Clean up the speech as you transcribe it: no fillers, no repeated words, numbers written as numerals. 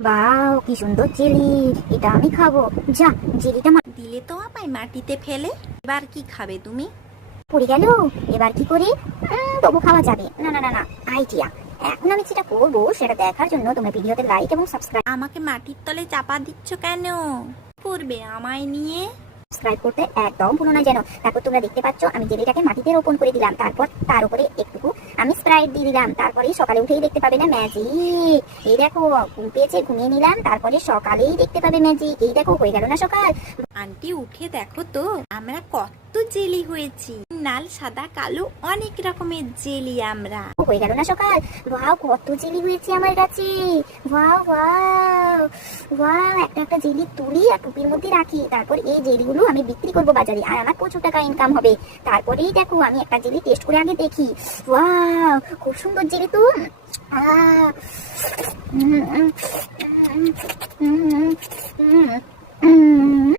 বাও, কি সুন্দর জেলি! এটা আমি খাবো। যা, জেলিটা দিলে তো আমায় মাটিতে ফেলে। এবার কি খাবে তুমি? পড়ে গেল। এবার কি করি? তবু খাওয়া যাবে। না না না না, আইডিয়া। এখন আমি যেটা করবো সেটা দেখার জন্য তোমরা ভিডিওতে লাইক এবং আমাকে মাটির তলে চাপা দিচ্ছ কেন? করবে আমায় নিয়ে? সাবস্ক্রাইব করতে একদম ভুলো না যেন। তারপর তোমরা দেখতে পাচ্ছ আমি জেলিটাকে মাটিতে রোপণ করে দিলাম। তারপর তার উপরে একটুকু আমি স্প্রাইট দিয়ে দিলাম। তারপরে সকালে উঠেই দেখতে পাবে না ম্যাজিক। এই দেখো, ঘুম পেয়েছে, ঘুমিয়ে নিলাম, তারপরে সকালেই দেখতে পাবে ম্যাজিক। এই দেখো, হয়ে গেল না সকাল। আন্টি উঠে দেখো তো আমরা কত জেলি হয়েছি। লাল, সাদা, কালো অনেক রকমের জেলি আমরা। হয়ে গেল না সকাল। ওয়াও, কত জেলি হয়েছে আমার কাছে। ওয়াও ওয়াও ওয়াও, একটা একটা জেলি তুলি আর টুপির মধ্যে রাখি। তারপর এই জেলিগুলো আমি বিক্রি করবো বাজারে, আর আমার প্রচুর টাকা ইনকাম হবে। তারপরেই দেখো, আমি একটা জেলি টেস্ট করে আগে দেখি। ওয়াও, খুব সুন্দর জেলি তো। আহ, উম, উম, উম, উম, উম, উম,